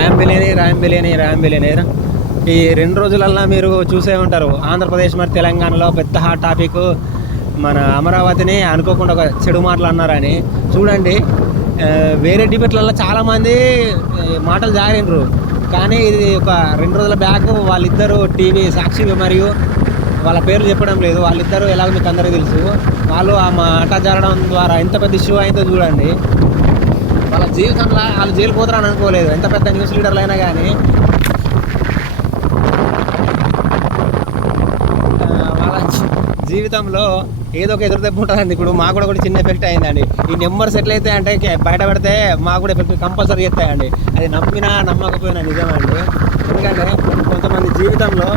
I'm billionaire. ఈ 2 రోజులల్లో మీరు చూసే ఉంటారు, ఆంధ్రప్రదేశ్ మరి తెలంగాణలో పెద్ద హాట్ టాపిక్ మన అమరావతిని అనుకోకుండా ఒక చెడు మాటలు అన్నారని. చూడండి, వేరే డిబేట్లలో చాలామంది మాటలు జారిండ్రు, కానీ ఇది ఒక 2 రోజుల బ్యాక్ వాళ్ళిద్దరూ టీవీ సాక్షి మరియు వాళ్ళ పేర్లు చెప్పడం లేదు, వాళ్ళిద్దరూ ఎలాగో మీకు అందరికీ తెలుసు, వాళ్ళు ఆ మాట జరగడం ద్వారా ఎంత పెద్ద ఇష్యూ అయిందో చూడండి. వాళ్ళ జీవితంలో వాళ్ళు జైలు పోతారని అనుకోలేదు, ఎంత పెద్ద న్యూస్ లీడర్లు అయినా కానీ. వాళ్ళ జీవితంలో ఏదో ఒక ఎదురు దెబ్బ ఉంటుందండి. ఇప్పుడు మాకు కూడా చిన్న ఎఫెక్ట్ అయిందండి. ఈ నెంబర్స్ ఎట్లయితే అంటే బయట పెడితే మాకు కూడా ఎఫెక్ట్ కంపల్సరీ చేస్తాయండి. అది నమ్మినా నమ్మకపోయినా నిజమండి. ఎందుకంటే కొంతమంది జీవితంలో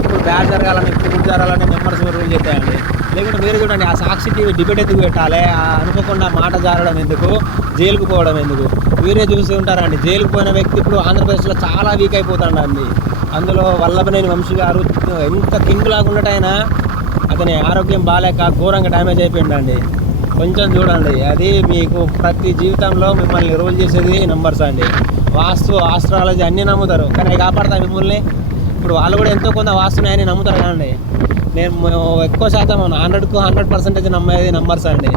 ఎప్పుడు బ్యాడ్ జరగాలని, ఎప్పుడు గుడ్ జరగాలని నెంబర్స్ రూల్ చేస్తాయండి. లేకుంటే మీరు చూడండి, ఆ సాక్షి టీవీ డిబేట్ ఎందుకు పెట్టాలి, అనుకోకుండా మాట జారడం ఎందుకు, జైలుకు పోవడం ఎందుకు? మీరే చూసి ఉంటారండి, జైలుకు పోయిన వ్యక్తి ఇప్పుడు ఆంధ్రప్రదేశ్లో చాలా వీక్ అయిపోతాడండి. అందులో వల్లభనేని వంశీ గారు ఎంత కింగ్ లాగా ఉన్నట్టయినా అతని ఆరోగ్యం బాగాలేక ఘోరంగా డ్యామేజ్ అయిపోయిందండి. కొంచెం చూడండి, అది మీకు ప్రతి జీవితంలో మిమ్మల్ని రూల్ చేసేది నెంబర్స్ అండి. వాస్తు, ఆస్ట్రాలజీ అన్నీ నమ్ముతారు, కానీ అవి కాపాడతాయి మిమ్మల్ని. ఇప్పుడు వాళ్ళు కూడా ఎంతో కొంత వాస్తున్నాయని నమ్ముతారు కదండి. నేను ఎక్కువ శాతం 100కు 100% నమ్మేది నెంబర్స్ అండి.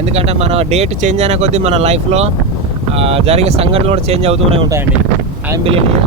ఎందుకంటే మన డేట్ చేంజ్ అయిన కొద్దీ మన లైఫ్లో జరిగే సంఘటనలు కూడా చేంజ్ అవుతూనే ఉంటాయండి. I'm billionaire.